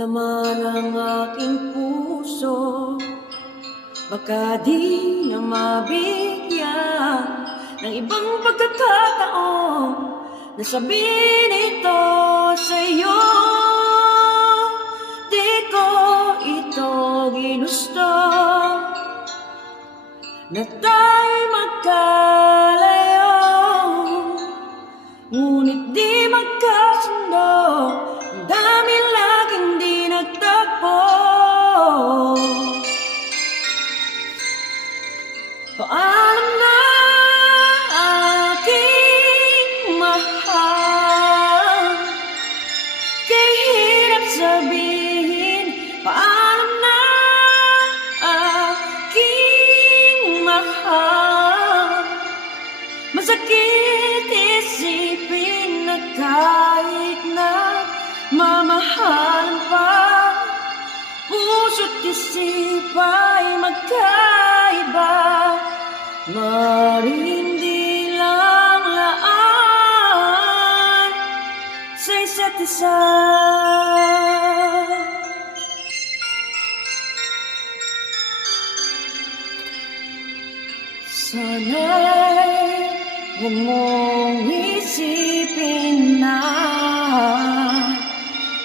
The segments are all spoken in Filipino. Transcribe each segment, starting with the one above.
laman ng aking puso. Baka di na mabigyan ng ibang pagkakataon na sabihin ito sa'yo. Di ko ito ginusto na tayo magkalayo, ngunit di magkasundo. Ang dami laging di nagtagpo. Paalam na aking mahal, kay hirap sabihin. Paalam na aking mahal, masakit isipin na kahit na mamahalan pa, puso't isip ay magkaiba. Maaaring di lang laan sa isa't isa. Sana'y huwag mong isipin na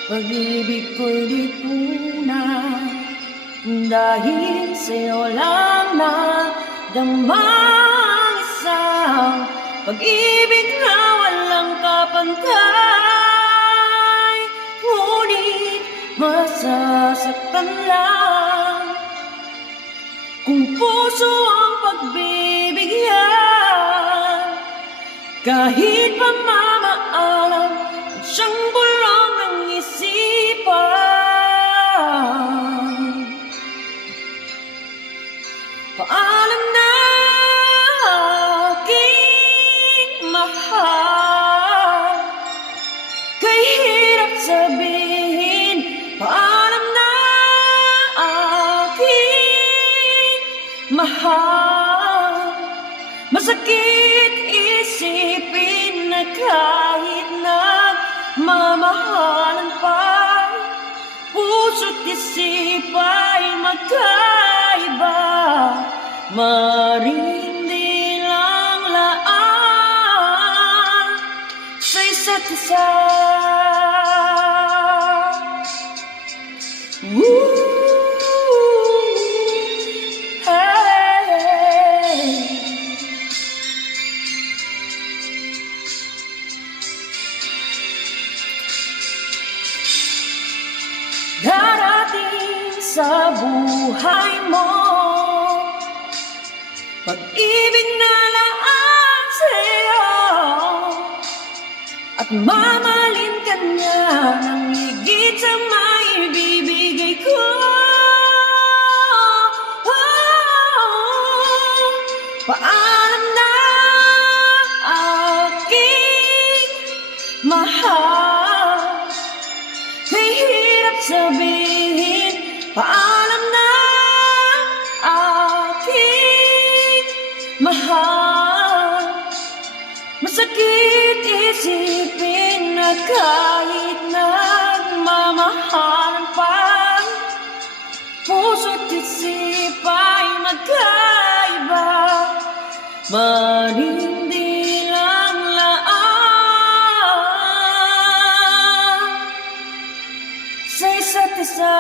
pag-ibig ko'y di tunay, dahil sa'yo lang nadamang isang pag-ibig na walang kapantay. Ngunit masasaktan lang kung puso ang pagbibigyan, kahit pa mamaalam siyang bulong ng isipan. Paalam na aking mahal, kay hirap sabihin. Paalam na aking mahal, masakit isipin na kahit nagmamahalan pa, puso't isip ay magkaiba. Maaaring di lang laan sa isa't isa. Darating sa buhay mo pag-ibig na laan sa'yo, at mamahalin ka niya ng higit sa maibibigay ko. Paalam na aking mahal, kay hirap sabihin. Paalam na aking mahal, masakit isipin na kahit nagmamahalan pa, puso't isip ay magkaiba. Maaaring di lang laan sa isa't isa.